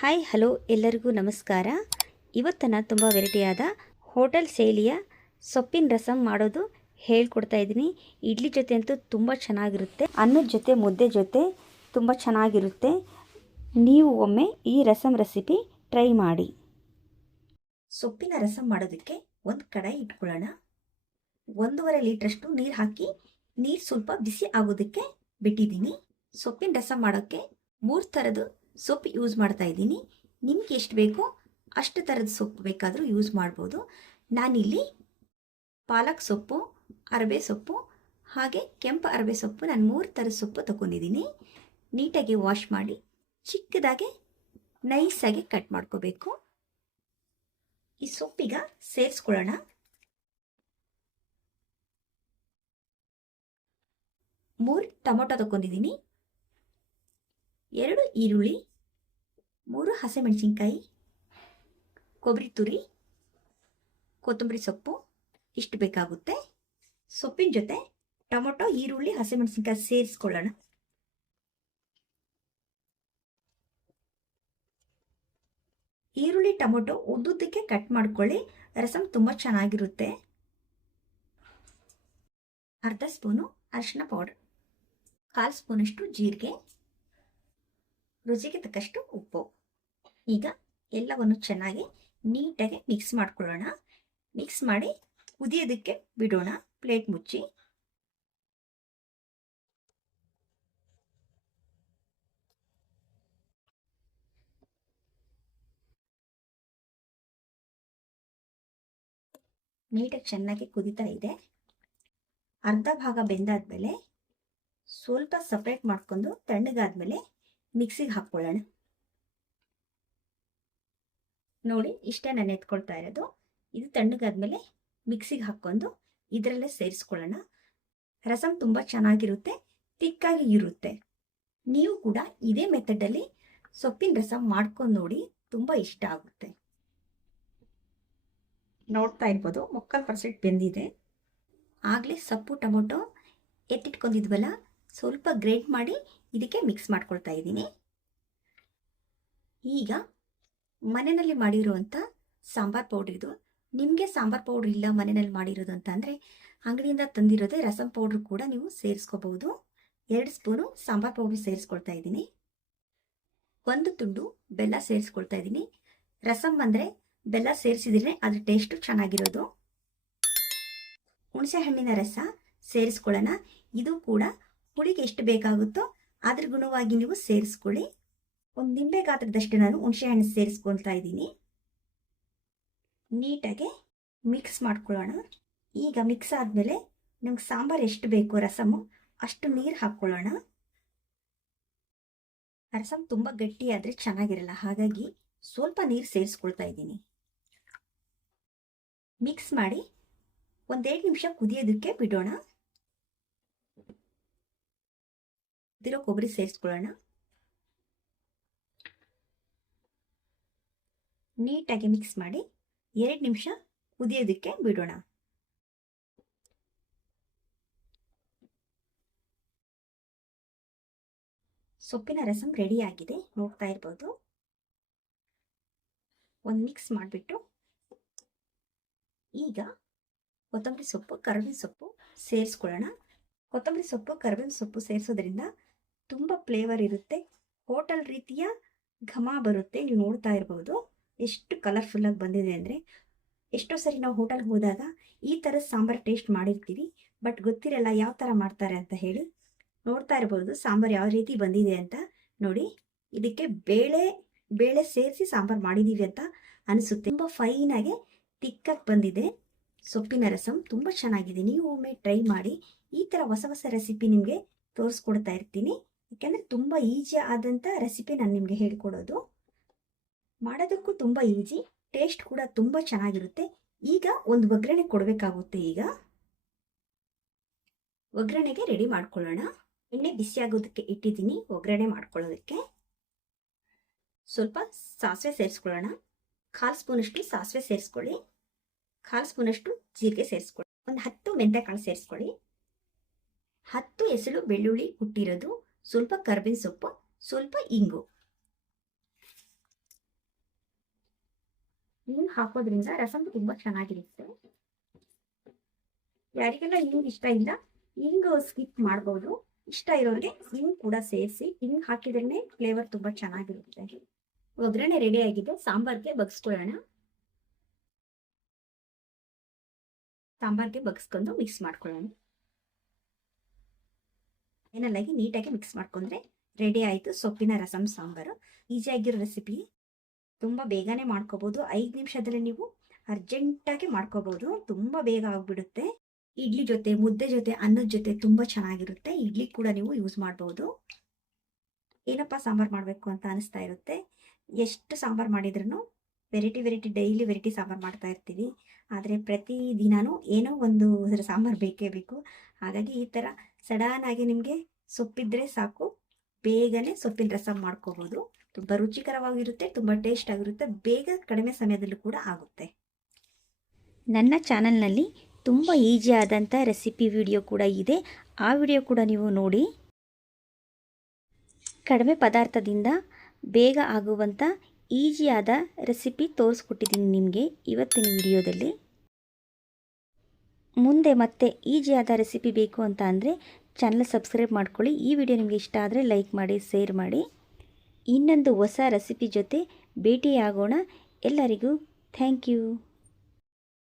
Hi hello ಎಲ್ಲರಿಗೂ ನಮಸ್ಕಾರ. ಇವತ್ತು ನಾನು ತುಂಬ ವೆರೈಟಿಯಾದ ಹೋಟೆಲ್ ಶೈಲಿಯ ಸೊಪ್ಪಿನ ರಸಂ ಮಾಡೋದು ಹೇಳ್ಕೊಡ್ತಾ ಇದ್ದೀನಿ. ಇಡ್ಲಿ ಜೊತೆ ಅಂತೂ ತುಂಬ ಚೆನ್ನಾಗಿರುತ್ತೆ, ಅನ್ನದ ಜೊತೆ ಮುದ್ದೆ ಜೊತೆ ತುಂಬ ಚೆನ್ನಾಗಿರುತ್ತೆ. ನೀವು ಒಮ್ಮೆ ಈ ರಸಂ ರೆಸಿಪಿ ಟ್ರೈ ಮಾಡಿ. ಸೊಪ್ಪಿನ ರಸಂ ಮಾಡೋದಕ್ಕೆ ಒಂದು ಕಡಾಯಿ ಇಟ್ಕೊಳ್ಳೋಣ. 1.5 ಲೀಟ್ರಷ್ಟು ನೀರು ಹಾಕಿ ನೀರು ಸ್ವಲ್ಪ ಬಿಸಿ ಆಗೋದಕ್ಕೆ ಬಿಟ್ಟಿದ್ದೀನಿ. ಸೊಪ್ಪಿನ ರಸಂ ಮಾಡೋಕ್ಕೆ 3 ಥರದ ಸೊಪ್ಪು ಯೂಸ್ ಮಾಡ್ತಾ ಇದ್ದೀನಿ. ನಿಮ್ಗೆ ಎಷ್ಟು ಬೇಕೋ ಅಷ್ಟು ಥರದ ಸೊಪ್ಪು ಬೇಕಾದರೂ ಯೂಸ್ ಮಾಡ್ಬೋದು. ನಾನಿಲ್ಲಿ ಪಾಲಕ್ ಸೊಪ್ಪು, ಅರಬೆ ಸೊಪ್ಪು ಹಾಗೆ ಕೆಂಪು ಅರಬೆ ಸೊಪ್ಪು, ನಾನು 3 ಥರದ ಸೊಪ್ಪು ತಗೊಂಡಿದ್ದೀನಿ. ನೀಟಾಗಿ ವಾಶ್ ಮಾಡಿ ಚಿಕ್ಕದಾಗಿ ನೈಸಾಗಿ ಕಟ್ ಮಾಡ್ಕೋಬೇಕು. ಈ ಸೊಪ್ಪೀಗ ಸೇರಿಸ್ಕೊಳ್ಳೋಣ. ಮೂರು ಟೊಮೊಟೊ ತಗೊಂಡಿದ್ದೀನಿ, 2 ಈರುಳ್ಳಿ, 3 ಹಸಿಮೆಣಸಿನ್ಕಾಯಿ, ಕೊಬ್ಬರಿ ತುರಿ, ಕೊತ್ತಂಬರಿ ಸೊಪ್ಪು ಇಷ್ಟು ಬೇಕಾಗುತ್ತೆ. ಸೊಪ್ಪಿನ ಜೊತೆ ಟೊಮೊಟೊ, ಈರುಳ್ಳಿ, ಹಸಿಮೆಣಸಿನ್ಕಾಯಿ ಸೇರಿಸ್ಕೊಳ್ಳೋಣ. ಈರುಳ್ಳಿ ಟೊಮೊಟೊ ಉದ್ದುದ್ದಕ್ಕೆ ಕಟ್ ಮಾಡ್ಕೊಳ್ಳಿ, ರಸಂ ತುಂಬ ಚೆನ್ನಾಗಿರುತ್ತೆ. ಅರ್ಧ ಸ್ಪೂನು ಅರಿಶಿನ ಪೌಡರ್, 1/4 ಸ್ಪೂನಷ್ಟು ಜೀರಿಗೆ, ರುಚಿಗೆ ತಕ್ಕಷ್ಟು ಉಪ್ಪು. ಈಗ ಎಲ್ಲವನ್ನು ಚೆನ್ನಾಗಿ ನೀಟಾಗಿ ಮಿಕ್ಸ್ ಮಾಡ್ಕೊಳ್ಳೋಣ. ಮಿಕ್ಸ್ ಮಾಡಿ ಕುದಿಯೋದಕ್ಕೆ ಬಿಡೋಣ. ಪ್ಲೇಟ್ ಮುಚ್ಚಿ. ನೀಟಾಗಿ ಚೆನ್ನಾಗಿ ಕುದೀತಾ ಇದೆ. ಅರ್ಧ ಭಾಗ ಬೆಂದಾದ್ಮೇಲೆ ಸ್ವಲ್ಪ ಸಪ್ರೇಟ್ ಮಾಡ್ಕೊಂಡು ತಣ್ಣಗಾದ್ಮೇಲೆ ಮಿಕ್ಸಿಗೆ ಹಾಕ್ಕೊಳ್ಳೋಣ. ನೋಡಿ, ಇಷ್ಟೇ ನಾನು ಎತ್ಕೊಳ್ತಾ ಇರೋದು. ಇದು ತಣ್ಣಗಾದ್ಮೇಲೆ ಮಿಕ್ಸಿಗೆ ಹಾಕ್ಕೊಂಡು ಇದರಲ್ಲೇ ಸೇರಿಸ್ಕೊಳ್ಳೋಣ. ರಸಂ ತುಂಬ ಚೆನ್ನಾಗಿರುತ್ತೆ, ತಿಕ್ಕಾಗಿ ಇರುತ್ತೆ. ನೀವು ಕೂಡ ಇದೇ ಮೆಥಡಲ್ಲಿ ಸೊಪ್ಪಿನ ರಸಂ ಮಾಡ್ಕೊಂಡು ನೋಡಿ, ತುಂಬ ಇಷ್ಟ ಆಗುತ್ತೆ. ನೋಡ್ತಾ ಇರ್ಬೋದು 3/4% ಬೆಂದಿದೆ. ಆಗಲೇ ಸೊಪ್ಪು ಟೊಮೊಟೊ ಎತ್ತಿಟ್ಕೊಂಡಿದ್ವಲ್ಲ, ಸ್ವಲ್ಪ ಗ್ರೈಂಡ್ ಮಾಡಿ ಇದಕ್ಕೆ ಮಿಕ್ಸ್ ಮಾಡ್ಕೊಳ್ತಾ ಇದ್ದೀನಿ. ಈಗ ಮನೆಯಲ್ಲಿ ಮಾಡಿರುವಂಥ ಸಾಂಬಾರ್ ಪೌಡ್ರ್ ಇದು. ನಿಮಗೆ ಸಾಂಬಾರ್ ಪೌಡ್ರ್ ಇಲ್ಲ ಮನೆಯಲ್ಲಿ ಮಾಡಿರೋದು ಅಂತ ಅಂದರೆ ಅಂಗಡಿಯಿಂದ ತಂದಿರೋದೇ ರಸಂ ಪೌಡ್ರ್ ಕೂಡ ನೀವು ಸೇರಿಸ್ಕೋಬಹುದು. 2 ಸ್ಪೂನು ಸಾಂಬಾರ್ ಪೌಡ್ರ್ ಸೇರಿಸ್ಕೊಳ್ತಾ ಇದ್ದೀನಿ. 1 ತುಂಡು ಬೆಲ್ಲ ಸೇರಿಸ್ಕೊಳ್ತಾ ಇದ್ದೀನಿ. ರಸಂ ಅಂದರೆ ಬೆಲ್ಲ ಸೇರಿಸಿದ್ರೆ ಅದ್ರ ಟೇಸ್ಟು ಚೆನ್ನಾಗಿರೋದು. ಹುಣಸೆ ಹಣ್ಣಿನ ರಸ ಸೇರಿಸ್ಕೊಳ್ಳೋಣ. ಇದು ಕೂಡ ಹುಳಿಗೆ ಎಷ್ಟು ಬೇಕಾಗುತ್ತೋ ಅದ್ರ ಗುಣವಾಗಿ ನೀವು ಸೇರಿಸ್ಕೊಳ್ಳಿ. 1 ನಿಂಬೆ ಗಾತ್ರದಷ್ಟು ನಾನು ಹುಣಸೆ ಹಣ್ಣು ಸೇರಿಸ್ಕೊಳ್ತಾ ಇದ್ದೀನಿ. ನೀಟಾಗಿ ಮಿಕ್ಸ್ ಮಾಡ್ಕೊಳ್ಳೋಣ. ಈಗ ಮಿಕ್ಸ್ ಆದಮೇಲೆ ನಮ್ಗೆ ಸಾಂಬಾರು ಎಷ್ಟು ಬೇಕೋ ರಸಮು ಅಷ್ಟು ನೀರು ಹಾಕ್ಕೊಳ್ಳೋಣ. ರಸಂ ತುಂಬ ಗಟ್ಟಿಯಾದರೆ ಚೆನ್ನಾಗಿರಲ್ಲ, ಹಾಗಾಗಿ ಸ್ವಲ್ಪ ನೀರು ಸೇರಿಸ್ಕೊಳ್ತಾ ಇದ್ದೀನಿ. ಮಿಕ್ಸ್ ಮಾಡಿ 1-2 ನಿಮಿಷ ಕುದಿಯೋದಕ್ಕೆ ಬಿಡೋಣ. ಕೊಬ್ಬರಿ ಸೇರಿಸ್ಕೊಳ್ಳೋಣ. ನೀಟಾಗಿ ಮಿಕ್ಸ್ ಮಾಡಿ 2 ನಿಮಿಷ ಕುದಿಯೋದಕ್ಕೆ ಬಿಡೋಣ. ಸೊಪ್ಪಿನ ರಸಂ ರೆಡಿ ಆಗಿದೆ, ನೋಡ್ತಾ ಇರ್ಬೋದು. ಒಂದು ಮಿಕ್ಸ್ ಮಾಡಿಬಿಟ್ಟು ಈಗ ಕೊತ್ತಂಬರಿ ಸೊಪ್ಪು, ಕರಿಬೇವಿನ ಸೊಪ್ಪು ಸೇರಿಸ್ಕೊಳ್ಳೋಣ. ಕೊತ್ತಂಬರಿ ಸೊಪ್ಪು, ಕರಿಬೇವಿನ ಸೊಪ್ಪು ಸೇರಿಸೋದ್ರಿಂದ ತುಂಬ ಫ್ಲೇವರ್ ಇರುತ್ತೆ, ಹೋಟೆಲ್ ರೀತಿಯ ಘಮ ಬರುತ್ತೆ. ನೀವು ನೋಡ್ತಾ ಇರ್ಬೋದು ಎಷ್ಟು ಕಲರ್ಫುಲ್ಲಾಗಿ ಬಂದಿದೆ ಅಂದರೆ. ಎಷ್ಟೋ ಸರಿ ನಾವು ಹೋಟೆಲ್ಗೆ ಹೋದಾಗ ಈ ಥರದ ಸಾಂಬಾರು ಟೇಸ್ಟ್ ಮಾಡಿರ್ತೀವಿ, ಬಟ್ ಗೊತ್ತಿರಲ್ಲ ಯಾವ ಥರ ಮಾಡ್ತಾರೆ ಅಂತ ಹೇಳಿ. ನೋಡ್ತಾ ಇರ್ಬೋದು ಸಾಂಬಾರು ಯಾವ ರೀತಿ ಬಂದಿದೆ ಅಂತ. ನೋಡಿ, ಇದಕ್ಕೆ ಬೇಳೆ ಸೇರಿಸಿ ಸಾಂಬಾರು ಮಾಡಿದ್ದೀವಿ ಅಂತ ಅನಿಸುತ್ತೆ. ತುಂಬ ಫೈನಾಗಿ ತಿಕ್ಕಾಗಿ ಬಂದಿದೆ. ಸೊಪ್ಪಿನ ರಸಂ ತುಂಬ ಚೆನ್ನಾಗಿದೆ. ನೀವು ಒಮ್ಮೆ ಟ್ರೈ ಮಾಡಿ. ಈ ಥರ ಹೊಸ ಹೊಸ ರೆಸಿಪಿ ನಿಮಗೆ ತೋರಿಸ್ಕೊಡ್ತಾ ಇರ್ತೀನಿ, ಯಾಕೆಂದರೆ ತುಂಬ ಈಜಿ ಆದಂಥ ರೆಸಿಪಿ ನಾನು ನಿಮಗೆ ಹೇಳ್ಕೊಡೋದು. ಮಾಡೋದಕ್ಕೂ ತುಂಬ ಈಜಿ, ಟೇಸ್ಟ್ ಕೂಡ ತುಂಬ ಚೆನ್ನಾಗಿರುತ್ತೆ. ಈಗ ಒಂದು ಒಗ್ಗರಣೆ ಕೊಡಬೇಕಾಗುತ್ತೆ. ಈಗ ಒಗ್ಗರಣೆಗೆ ರೆಡಿ ಮಾಡ್ಕೊಳ್ಳೋಣ. ಎಣ್ಣೆ ಬಿಸಿ ಆಗೋದಕ್ಕೆ ಇಟ್ಟಿದ್ದೀನಿ ಒಗ್ಗರಣೆ ಮಾಡ್ಕೊಳ್ಳೋದಕ್ಕೆ. ಸ್ವಲ್ಪ ಸಾಸಿವೆ ಸೇರಿಸ್ಕೊಳ್ಳೋಣ. 1/4 ಸ್ಪೂನಷ್ಟು ಸಾಸಿವೆ ಸೇರಿಸ್ಕೊಳ್ಳಿ. 1/4 ಸ್ಪೂನಷ್ಟು ಜೀರಿಗೆ ಸೇರಿಸ್ಕೊಳ್ಳಿ. ಒಂದು 10 ಮೆಂತ್ಯಕಾಳು ಸೇರಿಸ್ಕೊಳ್ಳಿ. 10 ಎಸಳು ಬೆಳ್ಳುಳ್ಳಿ ಕುಟ್ಟಿರೋದು, ಸ್ವಲ್ಪ ಕರ್ಬೇವಿನ ಸೊಪ್ಪು, ಸ್ವಲ್ಪ ಇಂಗು. ಹಿಂಗೆ ಹಾಕೋದ್ರಿಂದ ರಸಮ್ ತುಂಬ ಚೆನ್ನಾಗಿರುತ್ತೆ. ಯಾರಿಗೆಲ್ಲ ಹಿಂಗೆ ಇಷ್ಟ ಇಲ್ಲ ಹಿಂಗೆ ಸ್ಕಿಪ್ ಮಾಡ್ಬೋದು. ಇಷ್ಟ ಇರೋರಿಗೆ ಹಿಂಗೆ ಕೂಡ ಸೇರಿಸಿ ಹಿಂಗೆ ಹಾಕಿದ್ರೆ ಫ್ಲೇವರ್ ತುಂಬ ಚೆನ್ನಾಗಿರುತ್ತೆ. ಒಗ್ಗರಣೆ ರೆಡಿ ಆಗಿದೆ. ಸಾಂಬಾರ್ಗೆ ಬಗ್ಸ್ಕೊಳ್ಳೋಣ. ಸಾಂಬಾರ್ಗೆ ಬಗ್ಸ್ಕೊಂಡು ಮಿಕ್ಸ್ ಮಾಡ್ಕೊಳ್ಳೋಣ. ಏನೆಲ್ಲಾಗಿ ನೀಟಾಗಿ ಮಿಕ್ಸ್ ಮಾಡ್ಕೊಂಡ್ರೆ ರೆಡಿ ಆಯಿತು ಸೊಪ್ಪಿನ ರಸಮ್ ಸಾಂಬಾರು. ಈಸಿಯಾಗಿರೋ ರೆಸಿಪಿ, ತುಂಬ ಬೇಗನೆ ಮಾಡ್ಕೋಬೋದು. 5 ನಿಮಿಷದಲ್ಲಿ ನೀವು ಅರ್ಜೆಂಟಾಗಿ ಮಾಡ್ಕೋಬೋದು. ತುಂಬ ಬೇಗ ಆಗಿಬಿಡುತ್ತೆ. ಇಡ್ಲಿ ಜೊತೆ, ಮುದ್ದೆ ಜೊತೆ, ಅನ್ನದ ಜೊತೆ ತುಂಬ ಚೆನ್ನಾಗಿರುತ್ತೆ. ಇಡ್ಲಿ ಕೂಡ ನೀವು ಯೂಸ್ ಮಾಡ್ಬೋದು. ಏನಪ್ಪ ಸಾಂಬಾರು ಮಾಡಬೇಕು ಅಂತ ಅನಿಸ್ತಾ ಇರುತ್ತೆ. ಎಷ್ಟು ಸಾಂಬಾರು ಮಾಡಿದ್ರೂ ವೆರೈಟಿ ಡೈಲಿ ವೆರೈಟಿ ಸಾಂಬಾರು ಮಾಡ್ತಾ ಇರ್ತೀವಿ. ಆದರೆ ಪ್ರತಿ ದಿನಾನೂ ಏನೋ ಒಂದು ಸಾಂಬಾರು ಬೇಕೇ ಬೇಕು. ಹಾಗಾಗಿ ಈ ಥರ ಸಡನ್ನಾಗಿ ನಿಮಗೆ ಸೊಪ್ಪಿದ್ರೆ ಸಾಕು, ಬೇಗನೆ ಸೊಪ್ಪಿನ ರಸಮ್ ಮಾಡ್ಕೋಬೋದು. ತುಂಬ ರುಚಿಕರವಾಗಿರುತ್ತೆ, ತುಂಬ ಟೇಸ್ಟ್ ಆಗಿರುತ್ತೆ, ಬೇಗ ಕಡಿಮೆ ಸಮಯದಲ್ಲೂ ಕೂಡ ಆಗುತ್ತೆ. ನನ್ನ ಚಾನಲ್ನಲ್ಲಿ ತುಂಬ ಈಸಿ ಆದಂಥ ರೆಸಿಪಿ ವಿಡಿಯೋ ಕೂಡ ಇದೆ. ಆ ವಿಡಿಯೋ ಕೂಡ ನೀವು ನೋಡಿ. ಕಡಿಮೆ ಪದಾರ್ಥದಿಂದ ಬೇಗ ಆಗುವಂಥ ಈಸಿಯಾದ ರೆಸಿಪಿ ತೋರಿಸ್ಕೊಟ್ಟಿದ್ದೀನಿ ನಿಮಗೆ ಇವತ್ತಿನ ವಿಡಿಯೋದಲ್ಲಿ. ಮುಂದೆ ಮತ್ತೆ ಈಸಿಯಾದ ರೆಸಿಪಿ ಬೇಕು ಅಂತ ಅಂದರೆ ಚಾನಲ್ ಸಬ್ಸ್ಕ್ರೈಬ್ ಮಾಡ್ಕೊಳ್ಳಿ. ಈ ವಿಡಿಯೋ ನಿಮಗೆ ಇಷ್ಟ ಆದರೆ ಲೈಕ್ ಮಾಡಿ, ಶೇರ್ ಮಾಡಿ. ಇನ್ನೊಂದು ಹೊಸ ರೆಸಿಪಿ ಜೊತೆ ಭೇಟಿಯಾಗೋಣ. ಎಲ್ಲರಿಗೂ ಥ್ಯಾಂಕ್ ಯು.